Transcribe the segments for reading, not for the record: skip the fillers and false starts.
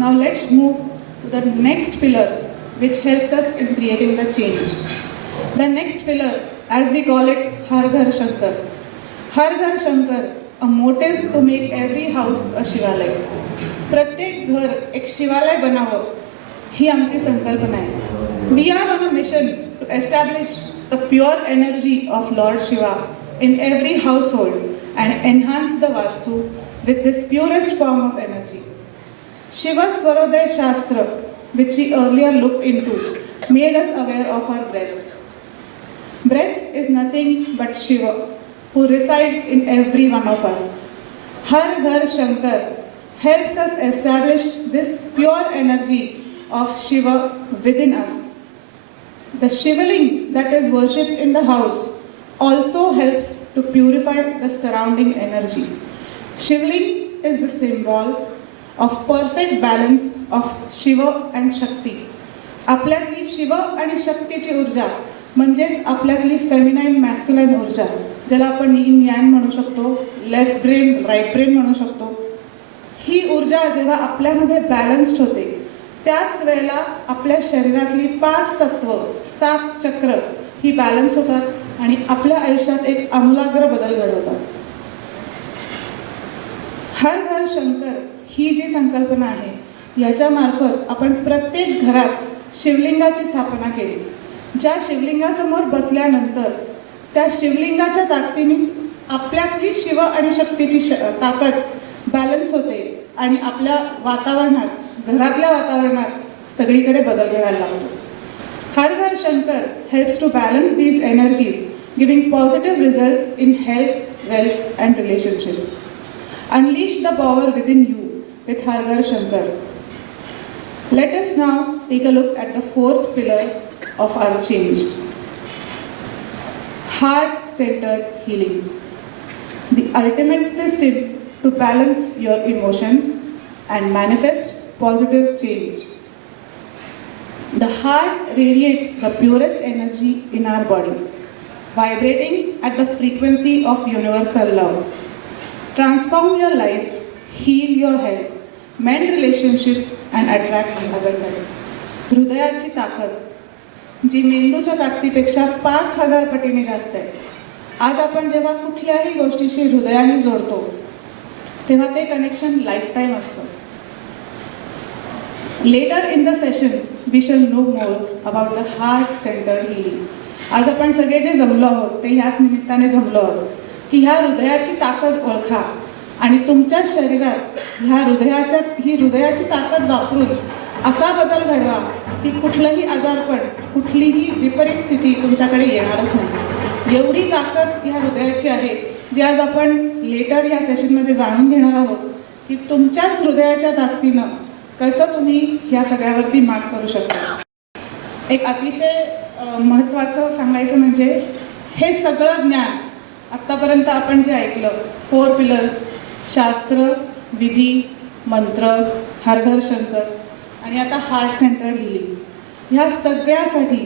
Now let's move to the next pillar which helps us in creating the change. The next pillar, as we call it, Har Ghar Shankar. Har Ghar Shankar, a motive to make every house a शिवालय. प्रत्येक घर एक शिवालय बनावं ही आमची संकल्पना आहे. We are on a mission to establish the pure energy of Lord Shiva in every household and enhance the Vastu with this purest form of energy. Shiva Swaroday Shastra, which we earlier looked into, made us aware of our breath. Breath is nothing but Shiva, who resides in every one of us. Har Ghar Shankar helps us establish this pure energy of Shiva within us. The Shivaling that is worshipped in the house also helps to purify the surrounding energy. Shivaling is the symbol of perfect balance of Shiva and Shakti. आपल्यातली Shiv आणि शक्तीची ऊर्जा म्हणजेच आपल्यातली feminine मॅस्क्युलाईन ऊर्जा, ज्याला आपण यिन यांग म्हणू शकतो, left brain right brain म्हणू शकतो, ही ऊर्जा जेव्हा आपल्यामध्ये बॅलन्स्ड होते त्याच वेळेला आपल्या शरीरातली 5 तत्व 7 चक्र ही बॅलन्स होतात आणि आपल्या आयुष्यात एक आमूलाग्र बदल घडवतात. हर घर शंकर ही जी संकल्पना आहे याच्यामार्फत आपण प्रत्येक घरात शिवलिंगाची स्थापना केली. ज्या शिवलिंगासमोर बसल्यानंतर त्या शिवलिंगाच्या ताकदीनेच आपल्यातली शिव आणि शक्तीची ताकद बॅलन्स होते आणि आपल्या वातावरणात, घरातल्या वातावरणात सगळीकडे बदल घडायला लागतो. हर घर Shankar helps to balance these energies, giving positive results in health, wealth and relationships. Unleash the power within you with Har Ghar Shankar. Let us now take a look at the 4th pillar of our change. Heart-centered healing. The ultimate system to balance your emotions and manifest positive change. The heart radiates the purest energy in our body, vibrating at the frequency of universal love. Transform your life, heal your health, mend relationships and attract abundance. हृदयाची ताकद जी मेंदूच्या ताकदीपेक्षा 5000 पटीने जास्त आहे. आज आपण जेव्हा कुठल्याही गोष्टीशी हृदयाने जोडतो तेव्हा ते कनेक्शन लाईफटाईम असतं. Later in the session we shall know more about the heart centered healing. आज आपण सगळे जे जमलो आहोत ते ह्याच निमित्ताने जमलो आहोत की ह्या हृदयाची ताकद ओळखा आणि तुमच्या शरीरात ही हृदयाची ताकद वापरून असा बदल घडवा की कुठलंही आजारपण, कुठलीही विपरीत स्थिती तुमच्याकडे येणारच नाही. एवढी ताकद ह्या हृदयाची आहे जी आज आपण लेटर ह्या सेशनमध्ये जाणून घेणार आहोत की तुमच्याच हृदयाच्या ताकदीनं कसं तुम्ही ह्या सगळ्यावरती मात करू शकता. एक अतिशय महत्त्वाचं सांगायचं म्हणजे हे सगळं ज्ञान आत्तापर्यंत आपण जे ऐकलं, 4 पिलर्स, शास्त्र, विधी, मंत्र, हर घर शंकर आणि आता हार्ट सेंटर्ड हिलिंग, ह्या सगळ्यासाठी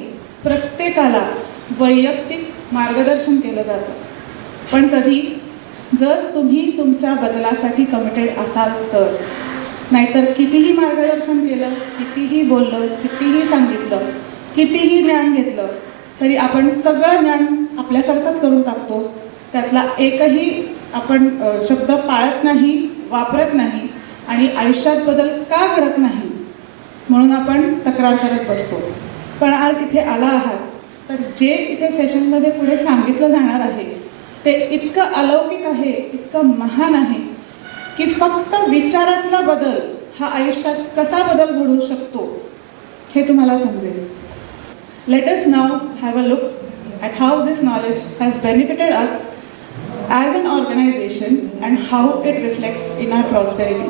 प्रत्येकाला वैयक्तिक मार्गदर्शन केलं जातं. पण कधी जर तुम्ही तुमच्या बदलासाठी कमिटेड असाल तर, नाहीतर कितीही मार्गदर्शन केलं, कितीही बोललं, कितीही सांगितलं, कितीही ज्ञान घेतलं तरी आपण सगळं ज्ञान आपल्यासारखंच करून टाकतो. त्यातला एकही आपण शब्द पाळत नाही, वापरत नाही आणि आयुष्यात बदल का घडत नाही म्हणून आपण तक्रार करत बसतो. पण आज इथे आला आहात तर जे इथे सेशनमध्ये पुढे सांगितलं जाणार आहे ते इतकं अलौकिक आहे, इतकं महान आहे की फक्त विचारातला बदल हा आयुष्यात कसा बदल घडू शकतो हे तुम्हाला समजेल. Let us now have a look at how this knowledge has benefited us as an organization and how it reflects in our prosperity.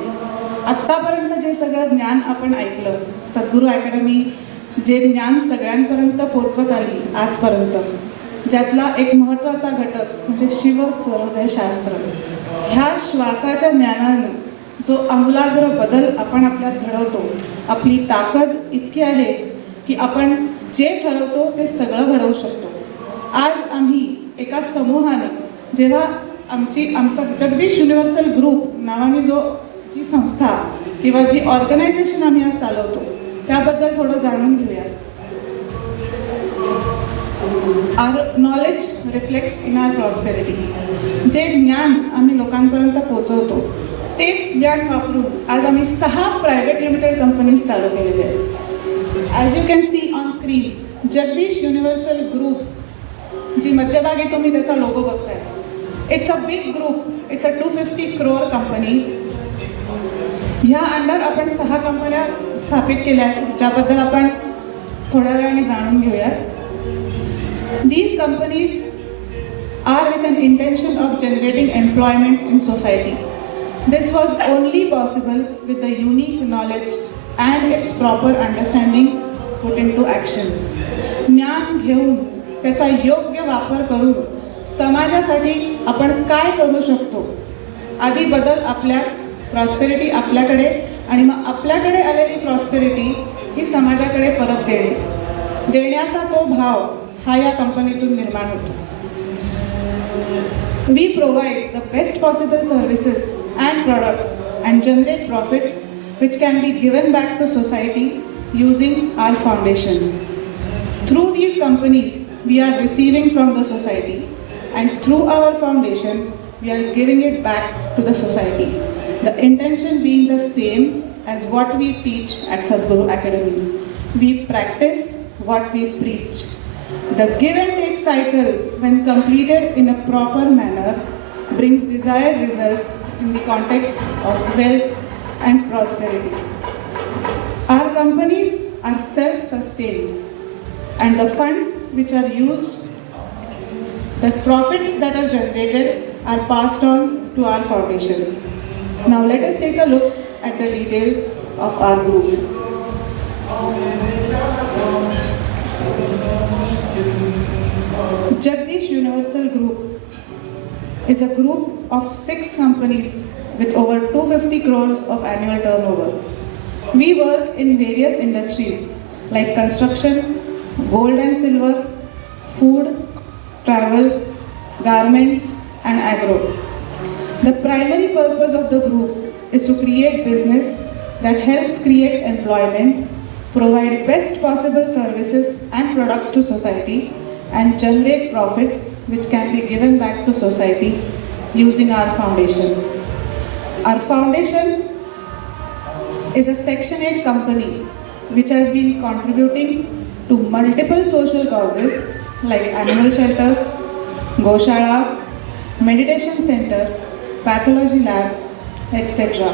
आत्तापर्यंत जे सगळं ज्ञान आपण ऐकलं, सद्गुरू अकॅडमी जे ज्ञान सगळ्यांपर्यंत पोचवत आली आजपर्यंत, ज्यातला एक महत्त्वाचा घटक म्हणजे शिव स्वरोदय शास्त्र, ह्या श्वासाच्या ज्ञानानं जो आमूलाग्र बदल आपण आपल्यात घडवतो, आपली ताकद इतकी आहे की आपण जे ठरवतो ते सगळं घडवू शकतो. आज आम्ही एका समूहाने जेव्हा आमचा जगदीश युनिव्हर्सल ग्रुप नावाने जी संस्था किंवा जी ऑर्गनायझेशन आम्ही आज चालवतो त्याबद्दल थोडं जाणून घेऊया. Our knowledge reflects in our prosperity. जे ज्ञान आम्ही लोकांपर्यंत पोहोचवतो तेच ज्ञान वापरून आज आम्ही 6 प्रायव्हेट लिमिटेड कंपनीज चालू केलेले आहेत. As you can see on screen, Jagdish universal group, जी मध्यभागी तुम्ही त्याचा लोगो बघताय, it's a big group. It's a 250 crore company. ह्या अंडर आपण 6 कंपन्या स्थापित केल्या आहेत, ज्याबद्दल आपण थोड्या वेळाने जाणून घेऊया. These companies are with an intention of generating employment in society. This was only possible with the unique knowledge and its proper understanding put into action. ज्ञान घेऊन त्याचा योग्य वापर करून समाजासाठी आपण काय करू शकतो, आधी बदल आपल्यात, प्रॉस्पेरिटी आपल्याकडे, आणि मग आपल्याकडे आलेली प्रॉस्पेरिटी ही समाजाकडे परत देण्याचा तो भाव हा या कंपनीतून निर्माण होतो. We provide the best possible services and products and generate profits which can be given back to society using our foundation. Through these companies, we are receiving from the society, and through our foundation, we are giving it back to the society. The intention being the same as what we teach at Sadhguru Academy. We practice what we preach. The give and take cycle, when completed in a proper manner, brings desired results in the context of wealth and prosperity. Our companies are self-sustained, and the funds which are used, the profits that are generated, are passed on to our foundation. Now let us take a look at the details of our group. Jagdish Universal Group is a group of 6 companies with over 250 crores of annual turnover. We work in various industries like construction, gold and silver, food, travel, garments, and agro. The primary purpose of the group is to create business that helps create employment, provide best possible services and products to society, and generate profits which can be given back to society using our foundation. Our foundation is a Section 8 company which has been contributing to multiple social causes like animal shelters, Goshala, meditation center, pathology lab, etc.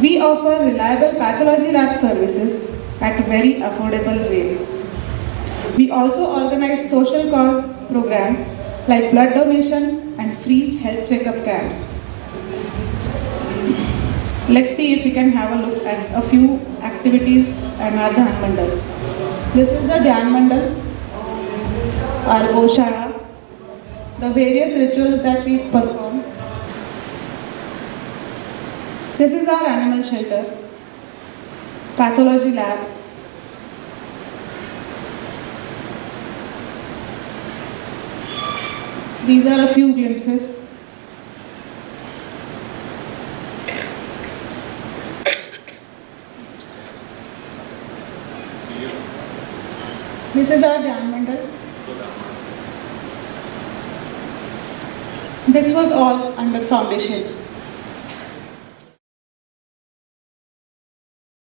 We offer reliable pathology lab services at very affordable rates. We also organize social cause programs like blood donation and free health checkup camps. Let's see if we can have a look at a few activities and our Dhyan Mandal. This is the Dhyan Mandal, our Goshala, the various rituals that we perform. This is our animal shelter, pathology lab. These are a few glimpses. This is our Dhyan Mandal. This was all under foundation.